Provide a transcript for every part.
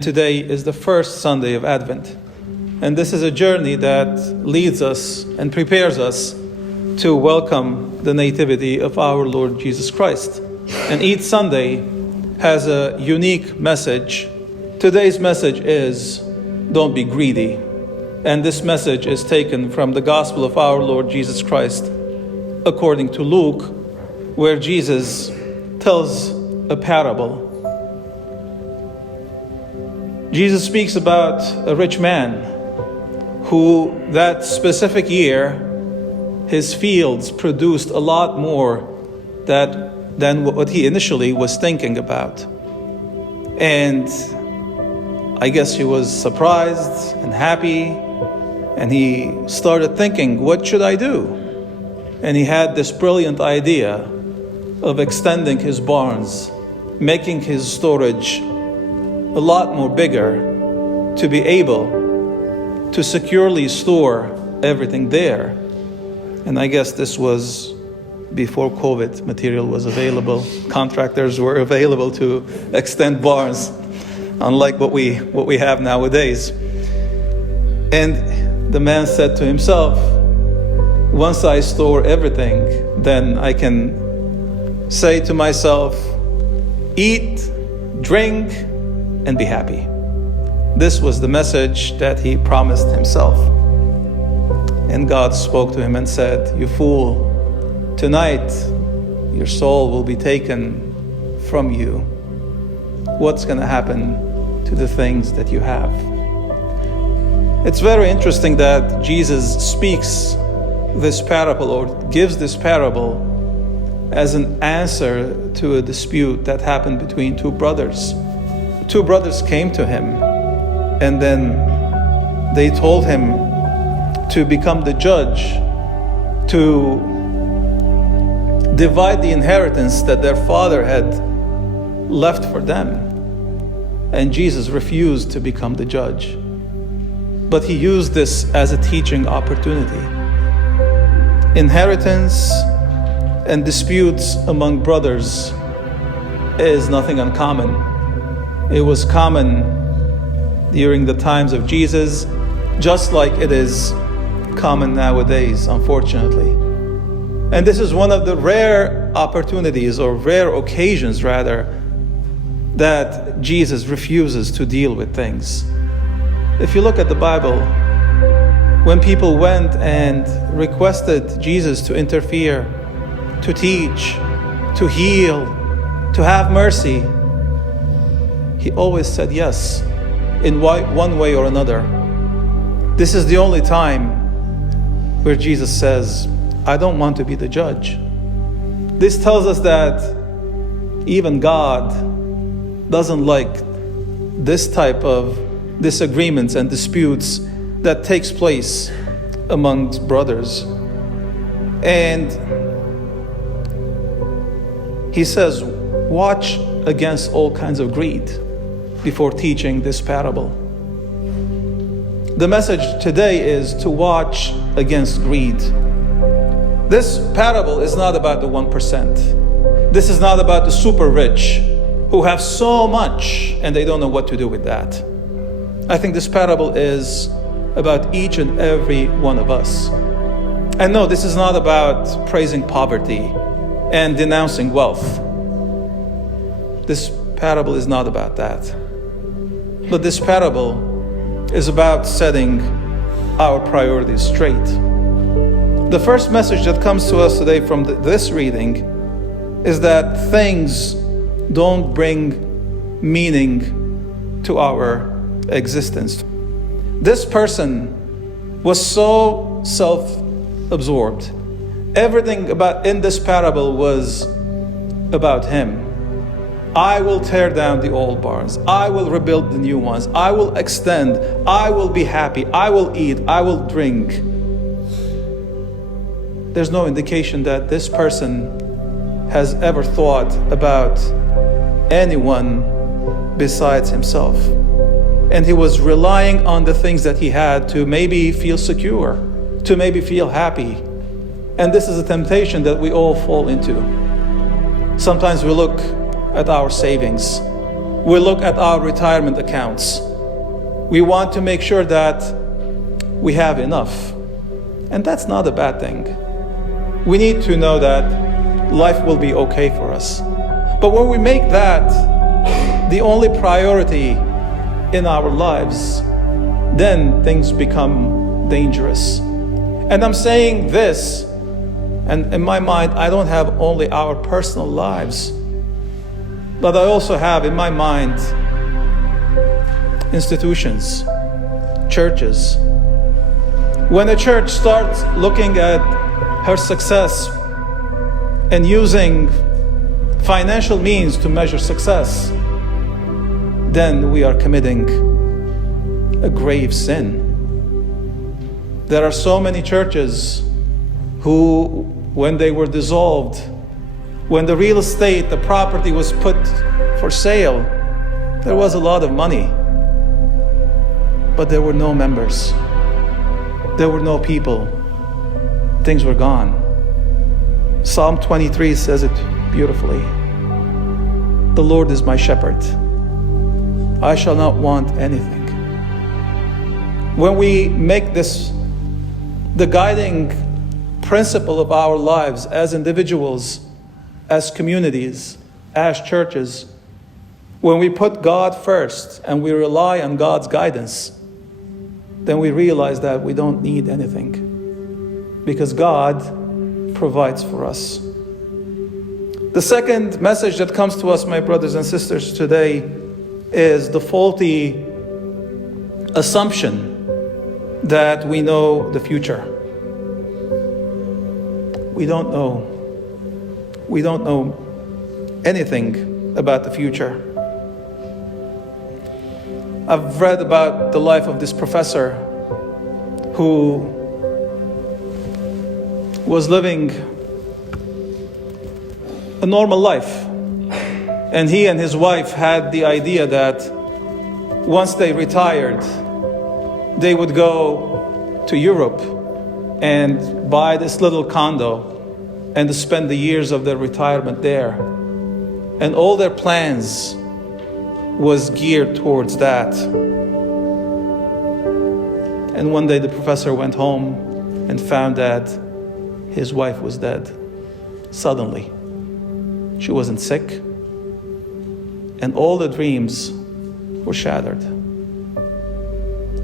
Today is the first Sunday of Advent, and this is a journey that leads us and prepares us to welcome the nativity of our Lord Jesus Christ. And each Sunday has a unique message. Today's message is, don't be greedy. And this message is taken from the Gospel of our Lord Jesus Christ according to Luke, where Jesus tells a parable. Jesus speaks about a rich man who that specific year, his fields produced a lot more than what he initially was thinking about. And I guess he was surprised and happy, and he started thinking, what should I do? And he had this brilliant idea of extending his barns, making his storage a lot more bigger to be able to securely store everything there. And I guess this was before COVID material was available. Contractors were available to extend barns, unlike what we have nowadays. And the man said to himself, once I store everything, then I can say to myself, eat, drink, and be happy. This was the message that he promised himself. And God spoke to him and said, you fool, tonight your soul will be taken from you. What's going to happen to the things that you have? It's very interesting that Jesus speaks this parable, or gives this parable, as an answer to a dispute that happened between two brothers. Two brothers came to him, and then they told him to become the judge, to divide the inheritance that their father had left for them. And Jesus refused to become the judge. But he used this as a teaching opportunity. Inheritance and disputes among brothers is nothing uncommon. It was common during the times of Jesus, just like it is common nowadays, unfortunately. And this is one of the rare opportunities, or rare occasions rather, that Jesus refuses to deal with things. If you look at the Bible, when people went and requested Jesus to interfere, to teach, to heal, to have mercy, he always said yes, in one way or another. This is the only time where Jesus says, I don't want to be the judge. This tells us that even God doesn't like this type of disagreements and disputes that takes place amongst brothers. And he says, watch against all kinds of greed before teaching this parable. The message today is to watch against greed. This parable is not about the 1%. This is not about the super rich who have so much and they don't know what to do with that. I think this parable is about each and every one of us. And no, this is not about praising poverty and denouncing wealth. This parable is not about that. But this parable is about setting our priorities straight. The first message that comes to us today from this reading is that things don't bring meaning to our existence. This person was so self-absorbed. Everything in this parable was about him. I will tear down the old barns. I will rebuild the new ones. I will extend. I will be happy. I will eat. I will drink. There's no indication that this person has ever thought about anyone besides himself. And he was relying on the things that he had to maybe feel secure, to maybe feel happy. And this is a temptation that we all fall into. Sometimes we look at our savings we look at our retirement accounts. We want to make sure that we have enough. And that's not a bad thing. We need to know that life will be okay for us. But when we make that the only priority in our lives, then things become dangerous. And I'm saying this, and in my mind, I don't have only our personal lives, but I also have in my mind institutions, churches. When a church starts looking at her success and using financial means to measure success, then we are committing a grave sin. There are so many churches who, when they were dissolved, when the real estate, the property was put for sale, there was a lot of money, but there were no members. There were no people. Things were gone. Psalm 23 says it beautifully. The Lord is my shepherd. I shall not want anything. When we make this the guiding principle of our lives as individuals, as communities, as churches, when we put God first and we rely on God's guidance, then we realize that we don't need anything because God provides for us. The second message that comes to us, my brothers and sisters, today is the faulty assumption that we know the future. We don't know. We don't know anything about the future. I've read about the life of this professor who was living a normal life. And he and his wife had the idea that once they retired, they would go to Europe and buy this little condo and to spend the years of their retirement there. And all their plans was geared towards that. And one day the professor went home and found that his wife was dead. Suddenly. She wasn't sick. And all the dreams were shattered.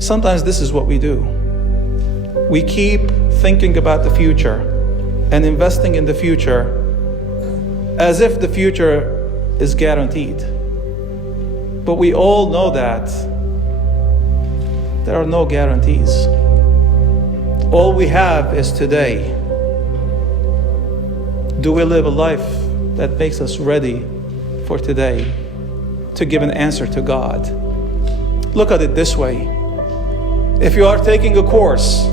Sometimes this is what we do. We keep thinking about the future and investing in the future as if the future is guaranteed. But we all know that there are no guarantees. All we have is today. Do we live a life that makes us ready for today to give an answer to God? Look at it this way. If you are taking a course,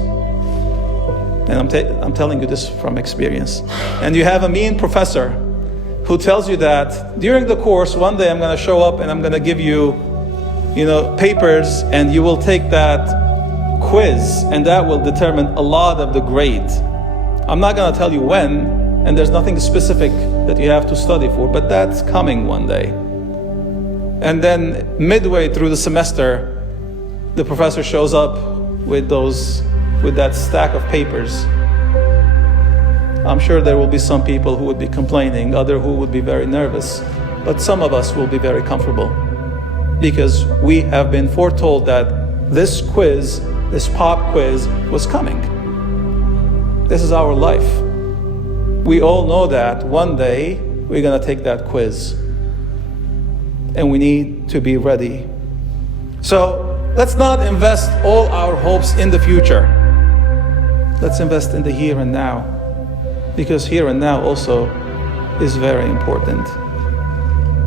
and I'm telling you this from experience, and you have a mean professor who tells you that during the course, one day I'm going to show up and I'm going to give you, papers, and you will take that quiz, and that will determine a lot of the grade. I'm not going to tell you when, and there's nothing specific that you have to study for, but that's coming one day. And then midway through the semester, the professor shows up with that stack of papers. I'm sure there will be some people who would be complaining, others who would be very nervous, but some of us will be very comfortable because we have been foretold that this quiz, this pop quiz, was coming. This is our life. We all know that one day we're going to take that quiz, and we need to be ready. So let's not invest all our hopes in the future. Let's invest in the here and now, because here and now also is very important.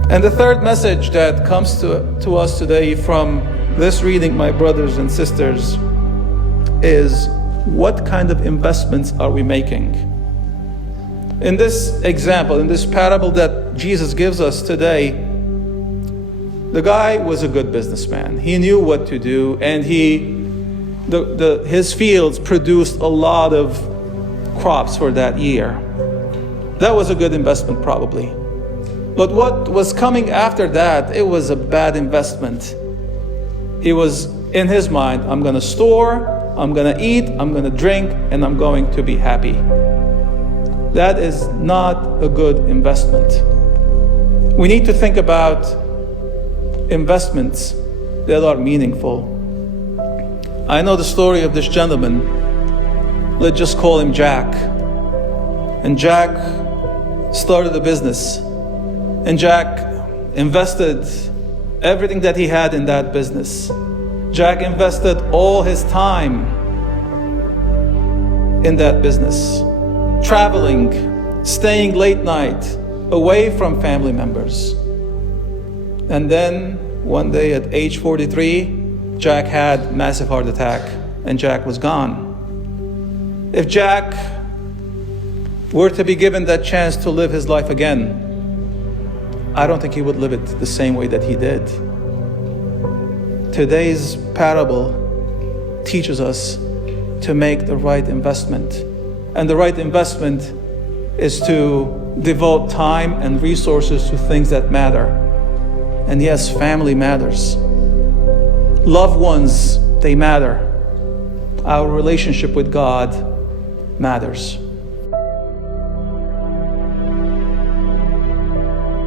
And the third message that comes to us today from this reading, my brothers and sisters, is what kind of investments are we making? In this example, in this parable that Jesus gives us today, the guy was a good businessman. He knew what to do, and his fields produced a lot of crops for that year. That was a good investment, probably. But what was coming after that, it was a bad investment. He was in his mind, I'm going to store, I'm going to eat, I'm going to drink, and I'm going to be happy. That is not a good investment. We need to think about investments that are meaningful. I know the story of this gentleman. Let's just call him Jack. And Jack started a business. And Jack invested everything that he had in that business. Jack invested all his time in that business, traveling, staying late night, away from family members. And then one day at age 43, Jack had massive heart attack and Jack was gone. If Jack were to be given that chance to live his life again, I don't think he would live it the same way that he did. Today's parable teaches us to make the right investment. And the right investment is to devote time and resources to things that matter. And yes, family matters. Loved ones, they matter. Our relationship with God matters.